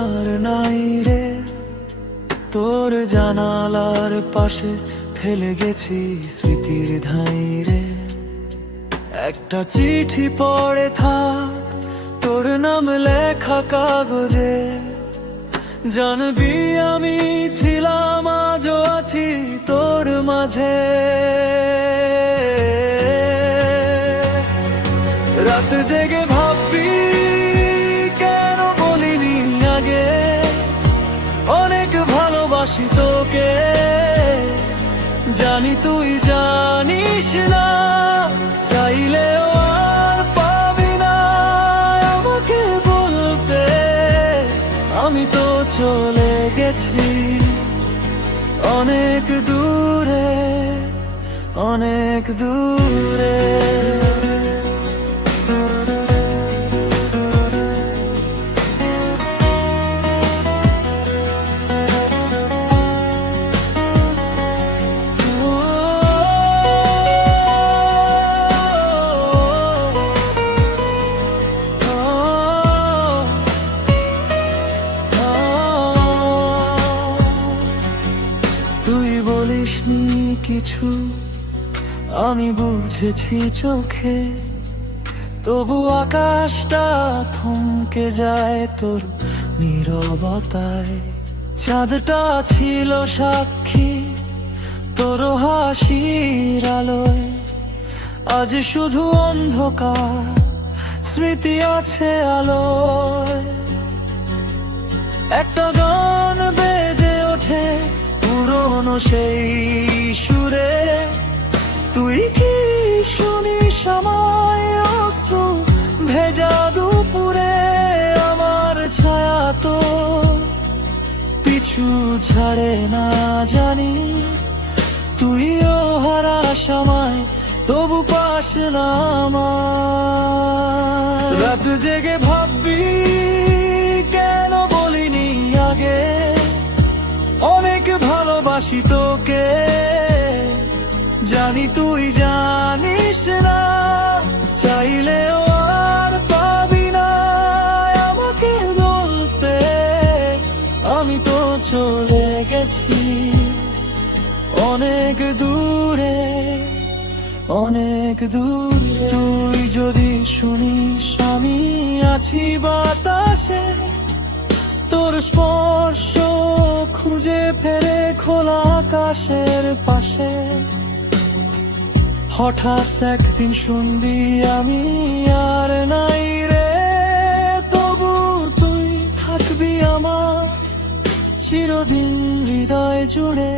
আর নাই রে, তোর জানালার পাশে ফেলে গেছি স্মৃতির ধাই রে। একটা চিঠি পড়ে থাক, তোর নাম লেখা কাগজে, জানবি আমি ছিলাম আজও আছি তোর মাঝে। রাত জেগে ভাববি কেন বলিনি আগে, অনেক ভালোবাসি তোকে, জানি তুই জানিস না, চাইলেও আর পাবি না আমাকে বলতে। আমি তো চলে গেছি অনেক দূরে, অনেক দূরে। তুই বলিসনি কিছু, আমি বুঝেছি চোখে, তবু আকাশটা থমকে যায় তোর নীরবতায়। চাঁদটা ছিল সাক্ষী তোর হাসির আলোয়, আজ শুধু অন্ধকার, স্মৃতি আছে আলোয়। একটা গান বেজে ওঠে পুরনো সেই সুরে, তুই কি শুনিস আমায় অশ্রু ভেজা দুপুরে। আমার ছায়া তো পিছু ছাড়ে না জানি, তুইও হারাস আমায় তবু পাস না আমার। রাত জেগে ভাববি কেন বলিনি আগে, অনেক ভালোবাসি তোকে, জানি তুই জানিস না, চাইলেও আর পাবি না আমাকে বলতে। আমি তো চলে গেছি অনেক দূরে, অনেক দূরে। তুই যদি শুনিস আমি আছি বাতাসে, তোর স্পর্শ খুঁজে ফেরে খোলা আকাশের পাশে। হঠাৎ একদিন শুনবি আমি আর নাই রে, তবু তুই থাকবি আমার চিরদিন হৃদয় জুড়ে।